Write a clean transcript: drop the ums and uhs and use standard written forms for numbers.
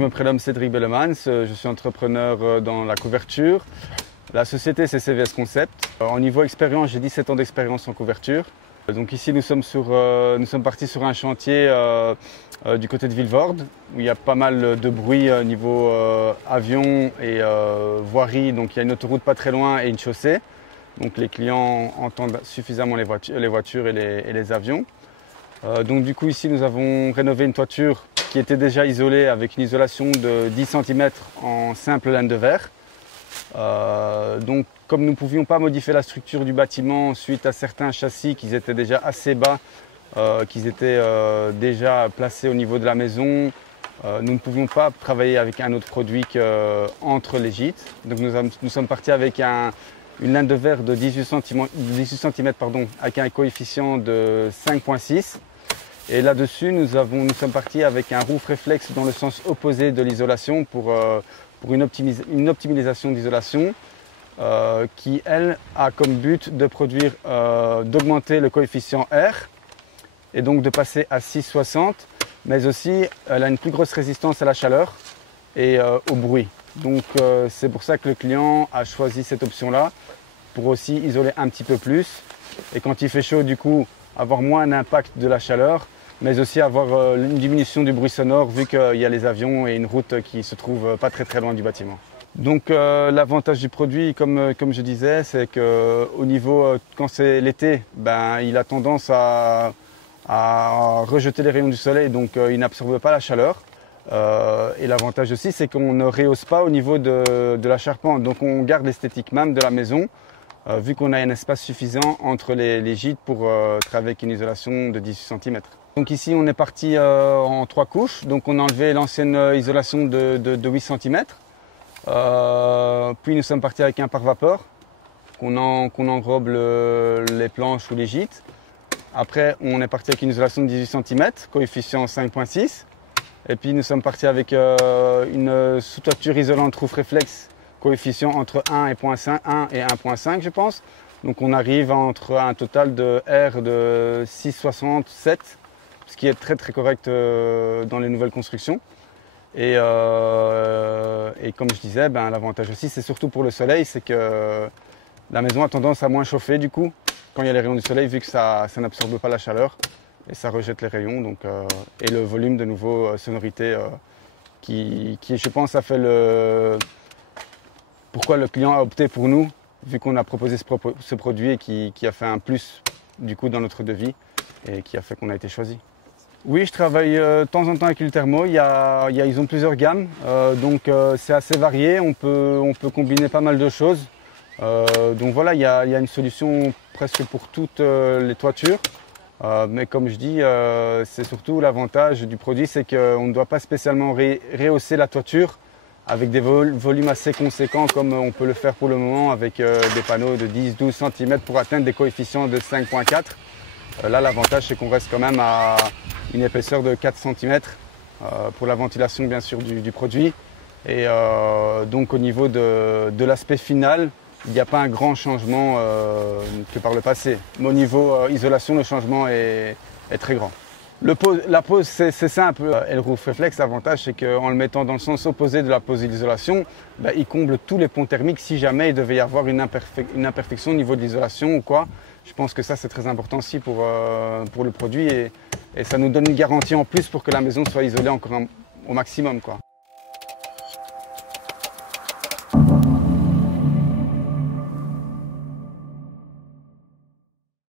je me prénomme Cédric Bellemans, je suis entrepreneur dans la couverture. La société c'est CVS Concept. Au niveau expérience, j'ai 17 ans d'expérience en couverture. Donc ici nous sommes partis sur un chantier du côté de Vilvoorde où il y a pas mal de bruit niveau avion et voirie. Donc il y a une autoroute pas très loin et une chaussée. Donc les clients entendent suffisamment les voitures et les avions. Donc du coup ici nous avons rénové une toiture qui était déjà isolée avec une isolation de 10 cm en simple laine de verre. Donc comme nous ne pouvions pas modifier la structure du bâtiment suite à certains châssis qui étaient déjà assez bas, qui étaient déjà placés au niveau de la maison, nous ne pouvions pas travailler avec un autre produit qu'entre les gîtes. Donc nous sommes partis avec une laine de verre de 18 cm avec un coefficient de 5,6. Et là-dessus, nous sommes partis avec un roof réflexe dans le sens opposé de l'isolation pour une optimisation d'isolation qui, elle, a comme but de d'augmenter le coefficient R et donc de passer à 6,60, mais aussi elle a une plus grosse résistance à la chaleur et au bruit. Donc c'est pour ça que le client a choisi cette option-là pour aussi isoler un petit peu plus et quand il fait chaud, du coup, avoir moins d'impact de la chaleur, mais aussi avoir une diminution du bruit sonore vu qu'il y a les avions et une route qui se trouve pas très loin du bâtiment. Donc l'avantage du produit, comme je disais, c'est qu'au niveau, quand c'est l'été, il a tendance à rejeter les rayons du soleil, donc il n'absorbe pas la chaleur. Et l'avantage aussi, c'est qu'on ne rehausse pas au niveau de la charpente, donc on garde l'esthétique même de la maison, vu qu'on a un espace suffisant entre les gîtes pour travailler avec une isolation de 18 cm. Donc ici on est parti en 3 couches, donc on a enlevé l'ancienne isolation de 8 cm, puis nous sommes partis avec un pare-vapeur qu'on enrobe les planches ou les gîtes. Après on est parti avec une isolation de 18 cm, coefficient 5,6, et puis nous sommes partis avec une sous-toiture isolante roof réflexe, coefficient entre 1 et 1,5 je pense. Donc on arrive entre un total de R de 6,67, ce qui est très correct dans les nouvelles constructions. Et comme je disais, l'avantage aussi c'est surtout pour le soleil, c'est que la maison a tendance à moins chauffer du coup quand il y a les rayons du soleil, vu que ça n'absorbe pas la chaleur et ça rejette les rayons. Donc, et le volume de nouveau sonorité qui je pense a fait pourquoi le client a opté pour nous, vu qu'on a proposé ce produit et qui a fait un plus du coup dans notre devis et qui a fait qu'on a été choisi. Oui, je travaille de temps en temps avec Ulthermo. Ils ont plusieurs gammes, donc c'est assez varié. On peut combiner pas mal de choses. Donc voilà, il y a une solution presque pour toutes les toitures. Mais comme je dis, c'est surtout l'avantage du produit, c'est qu'on ne doit pas spécialement rehausser la toiture avec des volumes assez conséquents comme on peut le faire pour le moment avec des panneaux de 10-12 cm pour atteindre des coefficients de 5,4. Là, l'avantage, c'est qu'on reste quand même à une épaisseur de 4 cm pour la ventilation, bien sûr, du produit. Et donc, au niveau de l'aspect final, il n'y a pas un grand changement que par le passé. Mais au niveau isolation, le changement est très grand. La pose, c'est simple. Et le roof réflexe, l'avantage, c'est qu'en le mettant dans le sens opposé de la pose d'isolation, il comble tous les ponts thermiques si jamais il devait y avoir une imperfection au niveau de l'isolation ou quoi. Je pense que ça, c'est très important aussi pour le produit et ça nous donne une garantie en plus pour que la maison soit isolée encore au maximum, quoi.